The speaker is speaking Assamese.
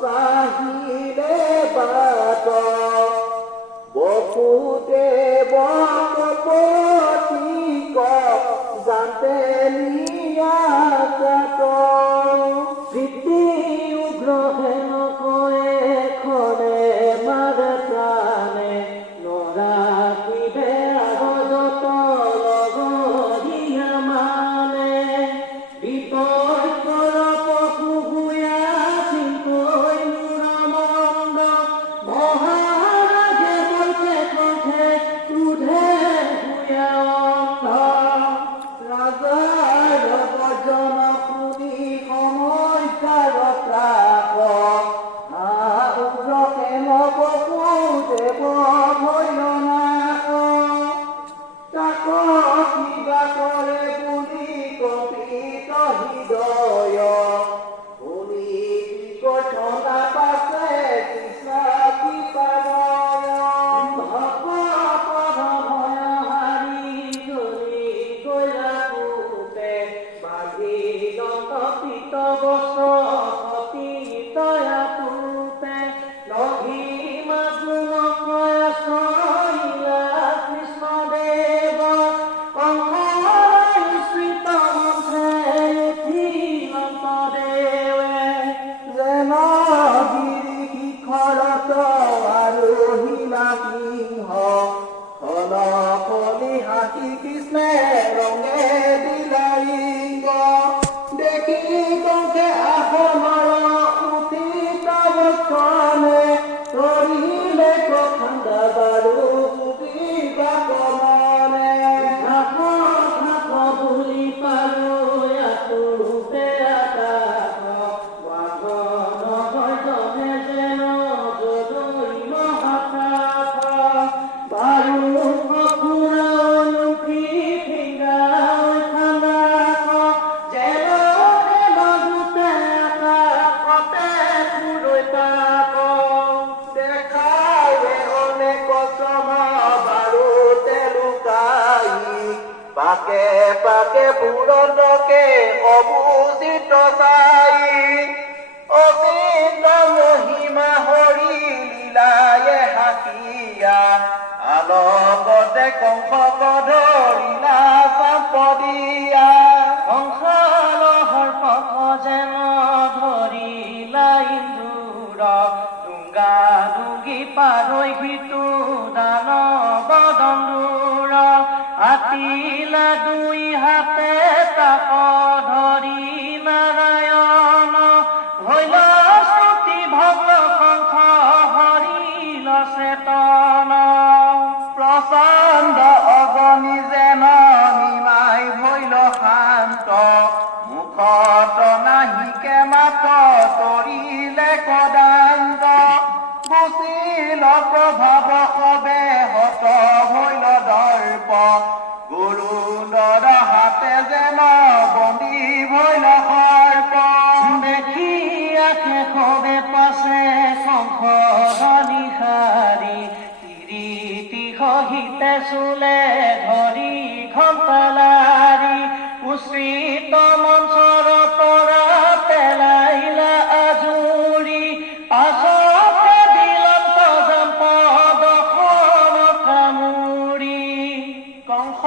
চাহিলে বাট বসুতে বপতিক জানতে নিয়াত স্মৃতি উগ্র হেন কয়ে খনে মারে প্রাণে নরাখিবে আগত লগরিয়া মানে বিপদ পশু হুয়া চিন্তই মুরামন্দ মহারাজে বলছে কণ্ঠে ক্রুধে হুয়া অন্ধ রাজার গর্জন শুনি সমস্যার ত্ৰাস উগ্ৰকে নবসু দেৱ ভৈল নাশ তাক কিবা কৰে বুলি কপিত হৃদয় শুনি বিকথনা পাছে কৃষ্ণ কৃপালয় ভগৱত ভয় হাৰি জ্বলি গৈলা পুতে বাঘি দন্ত পিত বছ সতী তয়া পুতে লঘি মাগুণ কয় চৰিলা কৃষ্ণদেৱ কংসশ্ৰিত মন্ত্ৰে উঠিলন্তদেৱে যেন গিৰি শিখৰত আৰোহিলা সিংহ হল কলি হাসি কৃষ্ণে ৰঙে দিলা ৰিংগ দেখি কংসে আসনৰ উঠিত বক্ষণে কৰিলে প্ৰখণ্ড বাৰু বুজিবা কমনে ঢাক ঢাক বুলি পালো আতুতে আকাশ বাঘন ভজনে যেন যদৈ মহাকাশ বাৰু সখুৰা অনুখী ফিংগাৰ ঠাণ্ডাক যেন লগতে আকাশতে ফুৰৈ পাক দেখাৱে অনেক শ্ৰম বাৰুতে লুকাই পাকে পাকে পুৰন্দকে অবুচিত চাই অচিন্ত মহিমা হৰি লীলায়ে হাকিয়া আলগতে কংসক ধৰিলা চাপদিয়া কংসালহৰ পথ যেন ধৰিলা ইন্দুৰ ডুংগা ডুংগি পাৰৈ ভিতু দানৱ দন্দুৰ আতিলা দুই হাতে তাক ধৰি নাৰায়ণ হৈল শ্ৰুতি ভগ্ন কংস হৰিল চেতন প্ৰচণ্ড অগণি যেন নিমাই ভৈল শান্ত মুখত নাহিকে মাত তৰিলে কদান্ত গুচিল প্ৰভাৱ সবে হত ভৈল দৰ্প গুৰুন্দৰ হাতে যেন বন্দী ভৈল সৰ্প দেখি আখে সবে পাছে কংস নিশাৰী তিৰিতি সহিতে চুলে ধৰি ঘণ্টালাৰি উচ্চিত মঞ্চৰ পৰা পেলাইলা আজুৰি পাছতে দিলন্ত জাম্প দখন কামুৰি কংস